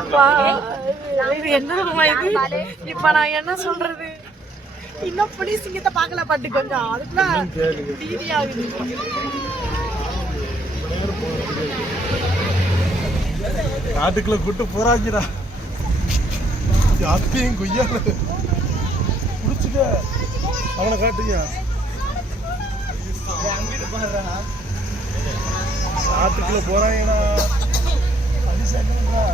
அப்பா இது என்ன இது இப்ப நான் என்ன சொல்றது இன்னும் புலி சிங்கத்தை பார்க்கல பாட்டு கொஞ்சம் அதுக்குள்ள ஆகுது காட்டுக்குள்ள கூட்டு போறாங்கடா. அத்தையும் குய்யால குடிச்சுக்க அவனை காட்டுங்க. பாடுறா போறாங்கடா அடிசாக்கா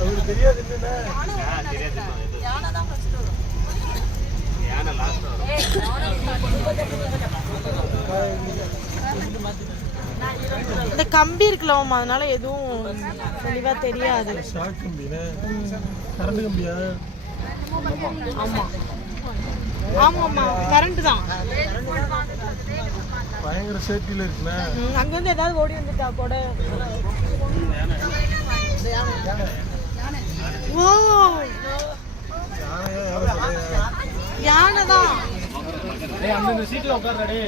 அவருக்கு தெரியாது என்னென்ன. இந்த கம்பி இருக்குல்லம்மா அதனால எதுவும் தெளிவா தெரியாது. ஷாக் கம்பியா கரண்ட் கம்பியா? ஆமா. ஆமாம்மா கரண்ட் தான். பயங்கர சேஃப்டியில் இருக்குண்ணே அங்க இருந்து ஏதாவது ஓடி வந்துட்டா கூட ஓ! யானை தான் அந்தந்த சீட்ல உட்கார்றடே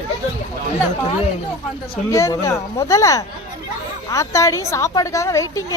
சொல்லு ஏறுங்க, முதல்ல. ஆத்தாடி சாப்பாடுக்காக வெயிட்டிங்க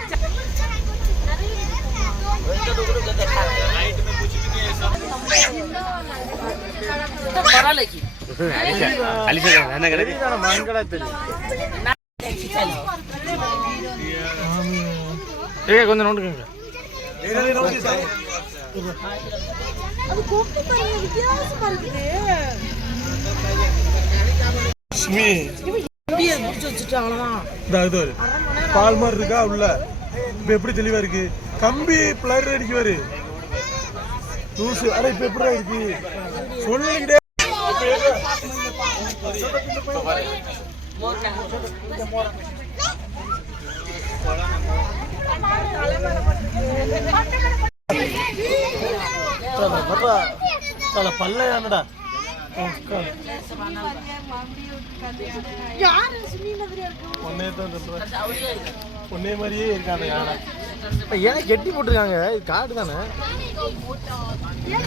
கொஞ்சம் நோண்டுங்க பால் மாதிரி இருக்கா உள்ள? எப்படி தெளிவா இருக்கு? கம்பி பிளர் அடிக்குவாரு. அட இப்ப எப்படி இருக்கு. சொல்லிக்கிட்டே பல்லையானடா ஒன்னே தான் சொல்றேன். ஒன்னே மாதிரியே இருக்காங்க யானை. ஏன் கெட்டி போட்டிருக்காங்க? இது காடு தானே?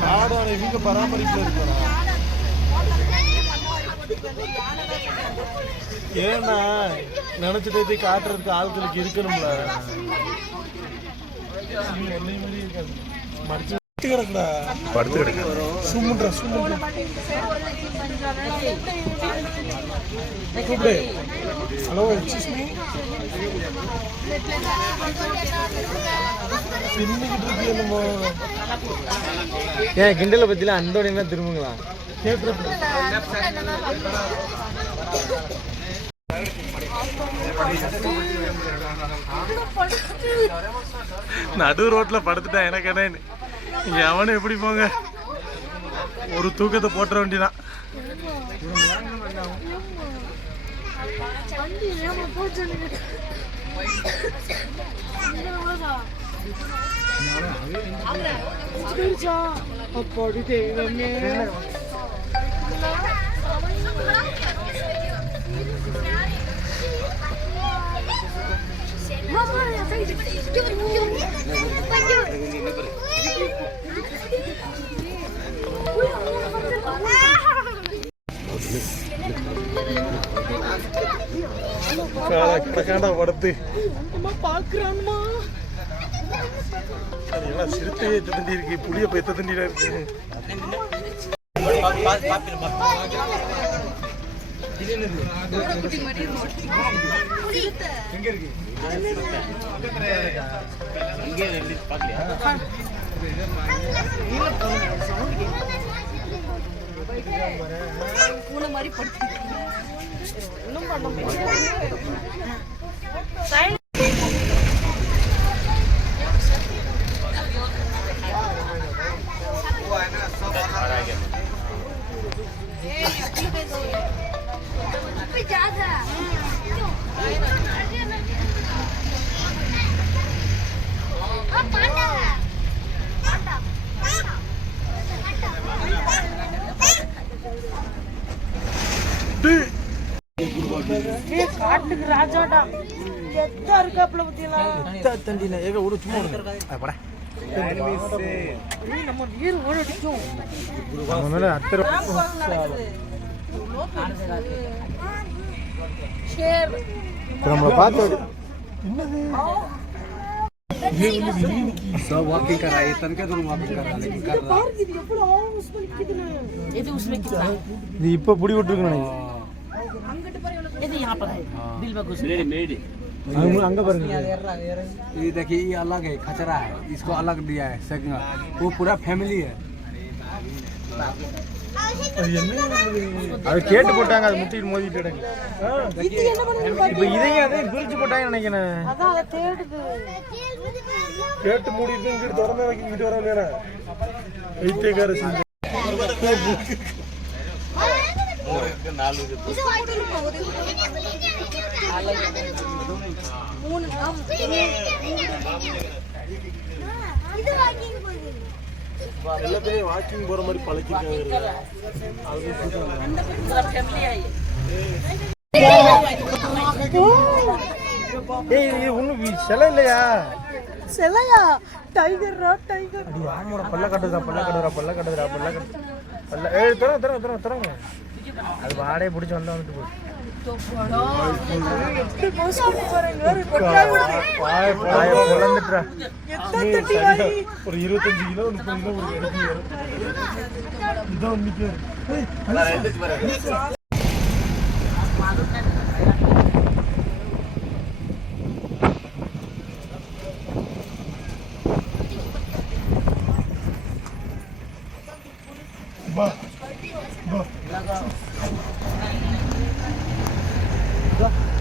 காடான இவங்க பராமரிப்புல இருக்கா ஏன்னா நினைச்சிட்டே காட்டுறதுக்கு ஆட்களுக்கு இருக்கணும்ல. மடிச்சு கிடக்குடா படுத்து கிடக்கு சும்முன்றா சும்முன்றா கூப்பிடு ஹலோ எக்ஸ்கியூஸ் மீ பின்னிக்கிட்டு இருக்கு என்னமோ ஏன் கிண்டலை பத்தில அந்தோடையுமே திரும்புங்களா கேட்டுறப்ப நடு ரோட்ல படுத்துட்டேன் எனக்கு என்ன எவனும் எப்படி போங்க? ஒரு தூக்கத்தை போட்டுற வேண்டியதான் அப்படி தெய்வமே. கிடக்காண்டா படுத்து பாக்குறான்மா. அது எல்லாம் சிறுத்தையே தண்டி இருக்கு புளிய போய் தண்டியா இருக்கு. ஒன்றும் பண்ண முடியாது காட்டுக்கு ராஜாடா. எத்தா இருக்காப்புல பத்தியெல்லாம்? தண்டின ஏக ஒரு சும்மா விடுங்க. பட. ஏய், நம்ம வீர் ஓடிச்சோம் நம்ம மேல அத்தரை ஷேர் இப்ப புடி விட்டுருக்கணும் எது यहाँ पर है दिल में घुस அங்க அங்க பாருங்க ये देखिए ये अलग है खचरा है इसको अलग दिया है सेकंड वो पूरा फैमिली है அது என்ன அது கேட்டு போட்டாங்க அது முட்டிட்டு மோதிட்டு கிடக்கு. இது என்ன பண்ணுது இப்ப இதையும் அதையும் பிரிச்சு போட்டாங்கன்னு நினைக்கிறேன் அதான் அதை தேடுது கேட்டு மூடிட்டு இங்கிட்டு திறந்த வைக்க இங்கிட்டு வர இல்லையா வைத்தியக்கார செஞ்சு மூணு நாள் எல்லாத்தையும் வாக்கிங் போற மாதிரி பழக்கிருக்காங்க ஏய் இது ஒண்ணும் வி- சிலை இல்லையா? சிலையா? டைகர்ரா டைகர் அடி ஆமோட பல்ல கட்டுதா பல்ல கட்டுறா பல்ல கட்டுதுடா பல்ல கட்டு பல்ல ஏய் தர தர தர தரங்க அது வாடகை பிடிச்சி வந்தா வந்துட்டு ஒரு இருபத்தஞ்சு கிலோ முப்பது கிலோ ஒரு இதான் நிற்கும் Ba? Ba?